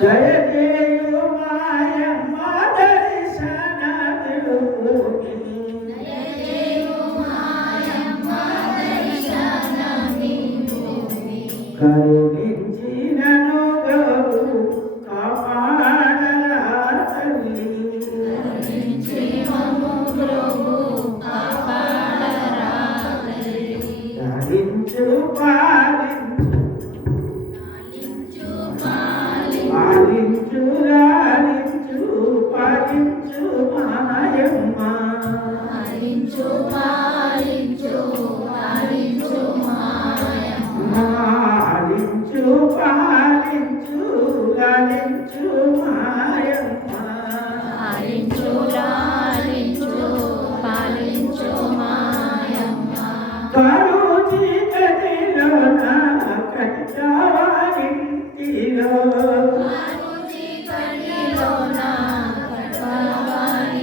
దయచేయు మాయమ్మ దర్శనములు కరుణించినను గౌరు కాపాడల తల్లి ధరించు పా లాలించు లాలించు మాయమ్మ. పాలించు లాలించు పాలించు మాయమ్మ. కరు చీకటిలో నా కట్టావారింటిలో కరు చీకటిలో నా కట్టావారింటిలో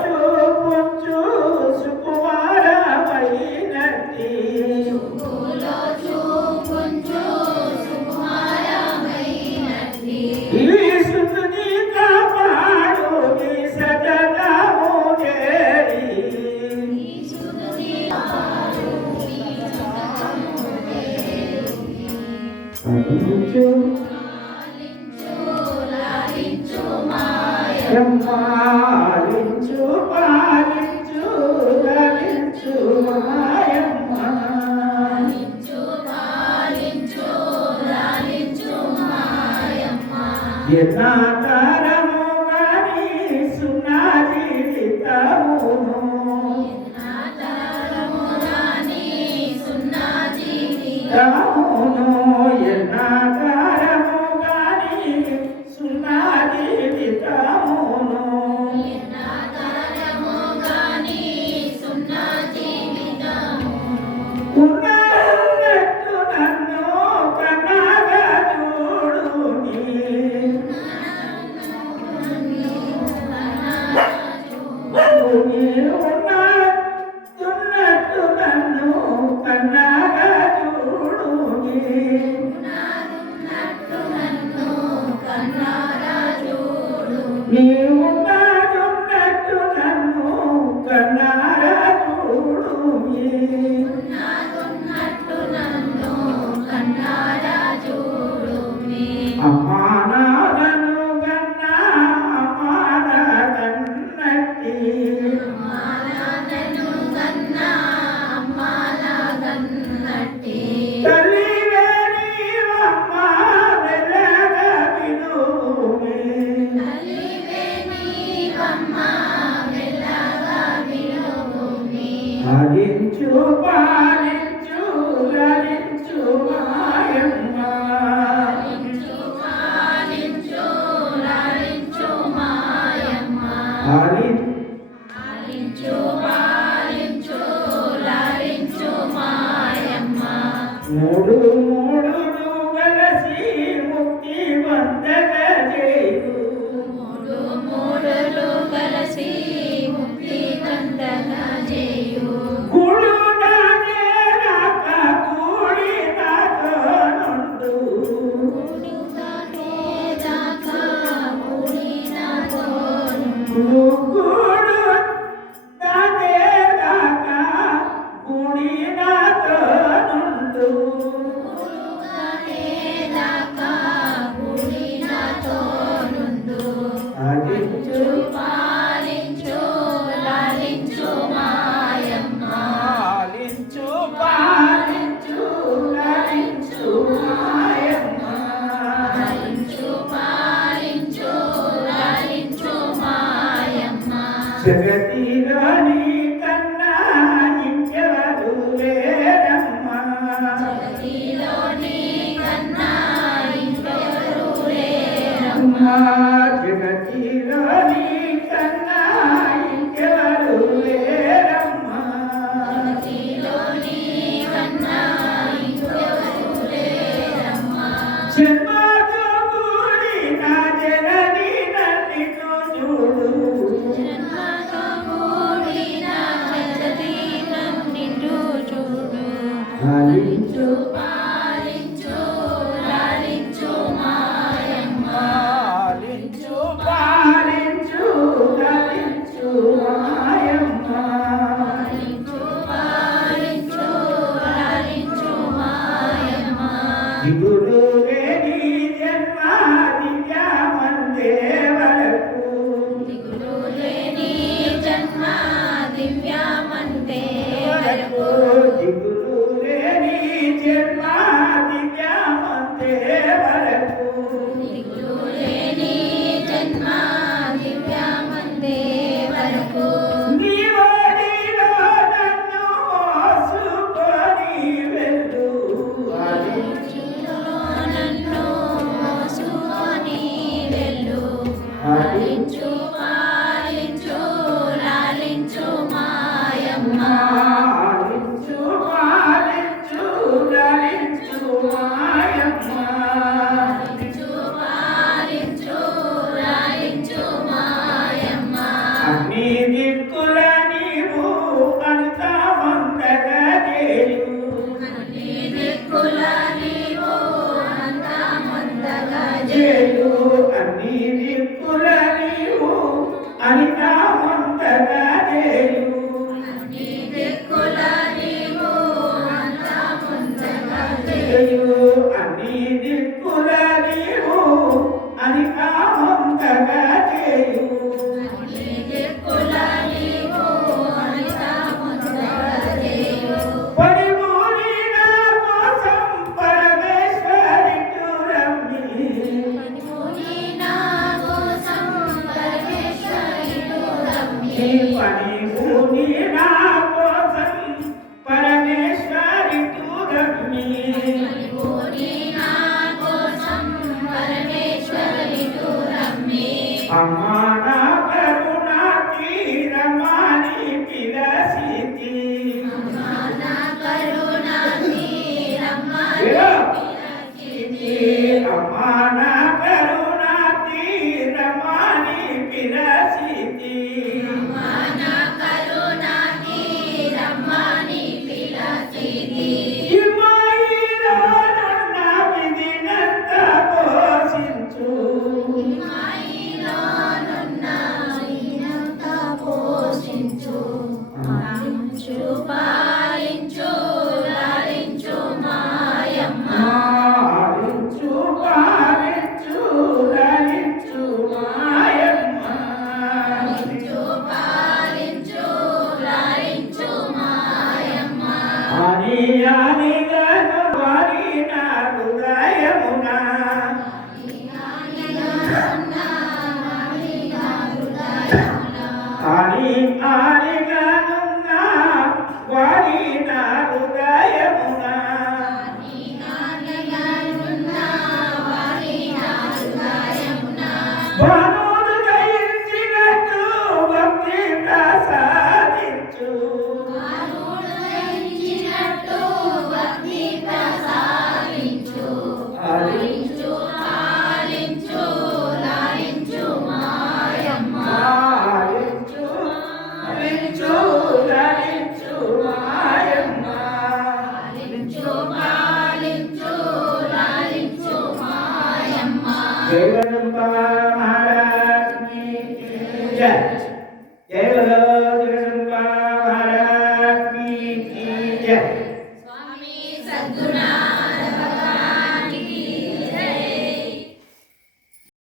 Vietnam నీవున్నట్టున్నట్టు నన్ను కన్నారా చూడు కానీ మూడు జగతిలోని కన్నా ఇంకెవరు లేరమ్మా. జగతిలోని కన్నా ఇంకెవరు లేరమ్మా. আমার జైలంతా